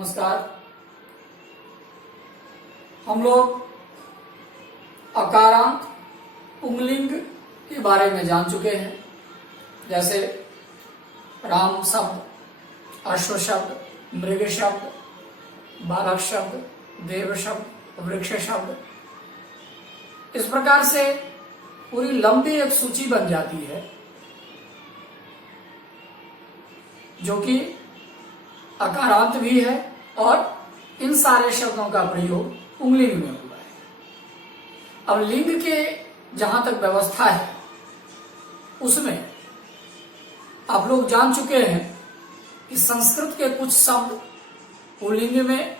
नमस्कार। हम लोग अकारांत पुंगलिंग के बारे में जान चुके हैं, जैसे राम शब्द, अश्व शब्द, मृग शब्द, बालक शब्द, देव शब्द, वृक्ष शब्द। इस प्रकार से पूरी लंबी एक सूची बन जाती है जो कि अकारांत भी है और इन सारे शब्दों का प्रयोग पुंगलिंग में हुआ है। अब लिंग के जहां तक व्यवस्था है उसमें आप लोग जान चुके हैं कि संस्कृत के कुछ शब्द पुल्लिंग में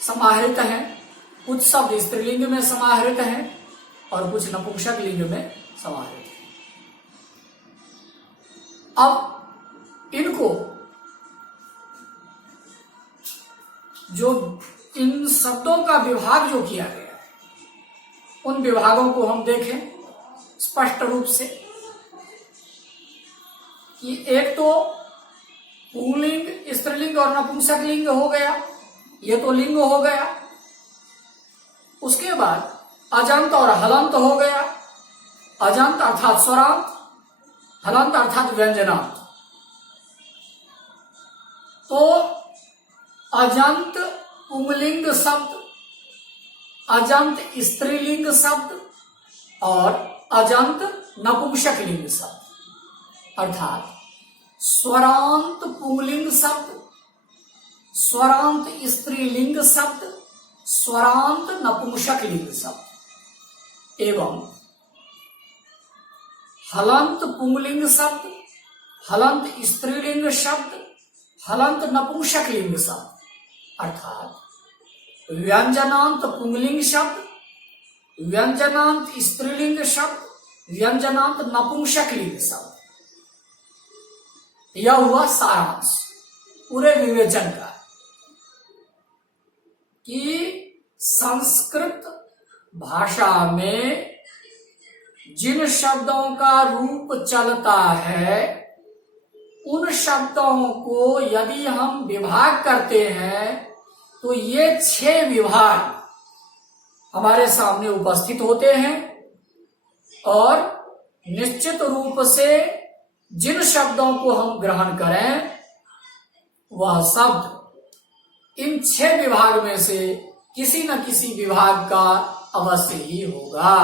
समाहृत हैं, कुछ शब्द स्त्रीलिंग में समाहृत हैं और कुछ नपुंसक लिंग में समाहृत हैं। अब इनको जो इन शब्दों का विभाग जो किया गया है उन विभागों को हम देखें स्पष्ट रूप से कि एक तो पुंगलिंग, स्त्रीलिंग और नपुंसक लिंग हो गया, ये तो लिंग हो गया। उसके बाद अजंत और हलंत हो गया। अजंत अर्थात स्वरांत, हलंत अर्थात व्यंजनांत। तो अजंत पुंगलिंग शब्द, अजंत स्त्रीलिंग शब्द और अजंत नपुंसक लिंग शब्द अर्थात स्वरांत पुंगलिंग शब्द, स्वरांत स्त्रीलिंग शब्द, स्वरांत नपुंसक लिंग शब्द एवं हलंत पुंगलिंग शब्द, हलंत स्त्रीलिंग शब्द, हलंत नपुंसक लिंग शब्द अर्थात व्यंजनांत पुंगलिंग शब्द, व्यंजनांत स्त्रीलिंग शब्द, व्यंजनांत नपुंसक लिंग शब्द। यह हुआ सारांश पूरे विवेचन का कि संस्कृत भाषा में जिन शब्दों का रूप चलता है उन शब्दों को यदि हम विभाग करते हैं तो ये 6 विभाग हमारे सामने उपस्थित होते हैं और निश्चित रूप से जिन शब्दों को हम ग्रहण करें वह शब्द इन 6 विभाग में से किसी न किसी विभाग का अवश्य ही होगा।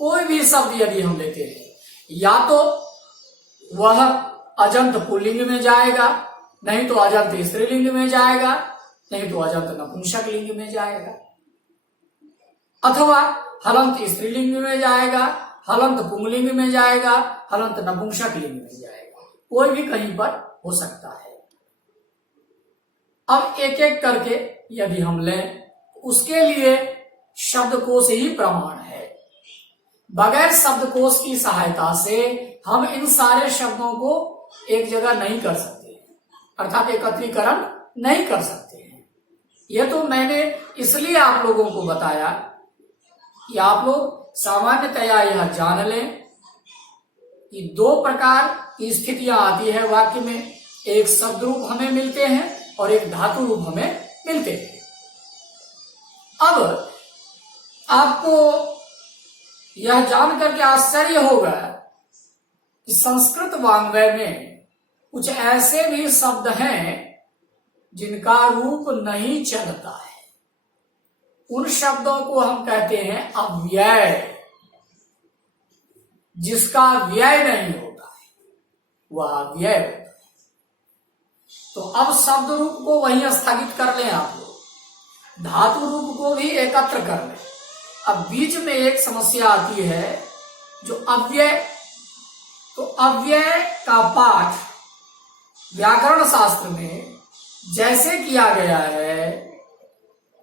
कोई भी शब्द यदि हम लेते हैं या तो वह अजंत पुल्लिंग में जाएगा, नहीं तो अजंत स्त्रीलिंग में जाएगा, नहीं तो अजंत नपुंसक लिंग में जाएगा, अथवा हलंत स्त्रीलिंग में जाएगा, हलंत पुंगलिंग में जाएगा, हलंत नपुंसक लिंग में जाएगा। कोई भी कहीं पर हो सकता है। अब एक एक करके यदि हम लें उसके लिए शब्दकोश ही प्रमाण है। बगैर शब्दकोश की सहायता से हम इन सारे शब्दों को एक जगह नहीं कर सकते, अर्थात एकत्रीकरण नहीं कर सकते हैं। यह तो मैंने इसलिए आप लोगों को बताया कि आप लोग सामान्यतया यह जान लें कि 2 प्रकार की स्थितियां आती है वाक्य में। एक शब्द रूप हमें मिलते हैं और एक धातु रूप हमें मिलते हैं। अब आपको यह जानकर के आश्चर्य होगा कि संस्कृत वाङ्मय में कुछ ऐसे भी शब्द हैं जिनका रूप नहीं चलता है। उन शब्दों को हम कहते हैं अव्यय, जिसका व्यय नहीं होता है वह अव्यय होता है। तो अब शब्द रूप को वहीं स्थगित कर लें आप लोग, धातु रूप को भी एकत्र कर लें। अब बीच में एक समस्या आती है जो अव्यय, तो अव्यय का पाठ व्याकरण शास्त्र में जैसे किया गया है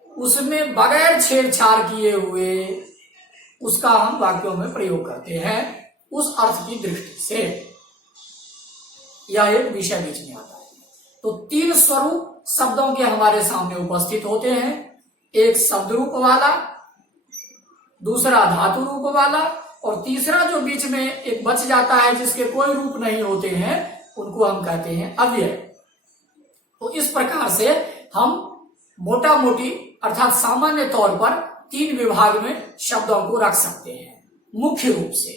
उसमें बगैर छेड़छाड़ किए हुए उसका हम वाक्यों में प्रयोग करते हैं उस अर्थ की दृष्टि से। यह एक विषय बीच में आता है। तो 3 स्वरूप शब्दों के हमारे सामने उपस्थित होते हैं। एक शब्द रूप वाला, दूसरा धातु रूप वाला और तीसरा जो बीच में एक बच जाता है जिसके कोई रूप नहीं होते हैं उनको हम कहते हैं अव्यय। तो इस प्रकार से हम मोटा मोटी अर्थात सामान्य तौर पर 3 विभाग में शब्दों को रख सकते हैं, मुख्य रूप से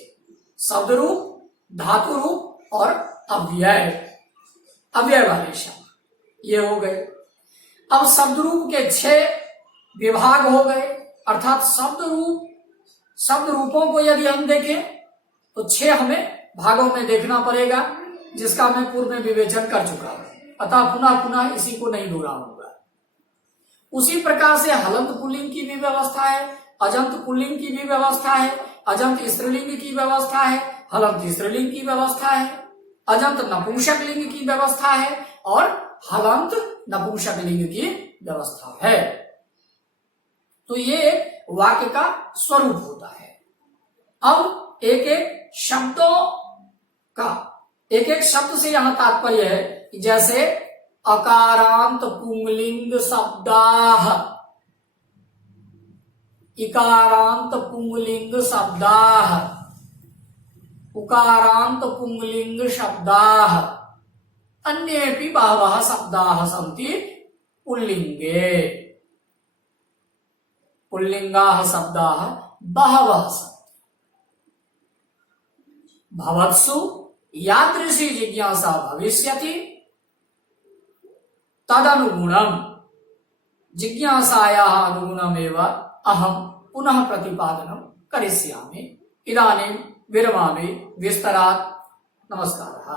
शब्द रूप, धातु रूप और अव्यय वाले शब्द, ये हो गए। अब शब्द रूप के 6 विभाग हो गए, अर्थात शब्द रूपों को यदि हम देखें तो 6 हमें भागों में देखना पड़ेगा, जिसका मैं पूर्व में विवेचन कर चुका हूं, अतः पुनः इसी को नहीं दोहराऊंगा। उसी प्रकार से हलंत पुल्लिंग की भी व्यवस्था है, अजंत पुल्लिंग की भी व्यवस्था है, अजंत स्त्रीलिंग की व्यवस्था है, हलंत स्त्रीलिंग की व्यवस्था है, अजंत नपुंसक लिंग की व्यवस्था है और हलंत नपुंसक लिंग की व्यवस्था है। तो ये वाक्य का स्वरूप होता है। अब एक एक शब्द से यहां तात्पर्य है कि जैसे अकारांत पुंगलिंग शब्दाः, इकारांत पुंगलिंग शब्दाः, उकारांत पुंगलिंग शब्दाः, अन्येपि बहवः शब्दाः सन्ति पुल्लिंगे। पुल्लिंगाः शब्दाः बहवः सन्ति। भवत्सु यादृशी जिज्ञासा भविष्यति तदनुगुणं जिज्ञासायाः अनुगुणमेव अहं पुनः प्रतिपादनं करिष्यामि। इदानीं विरमामि। विस्तरात्। नमस्कारः।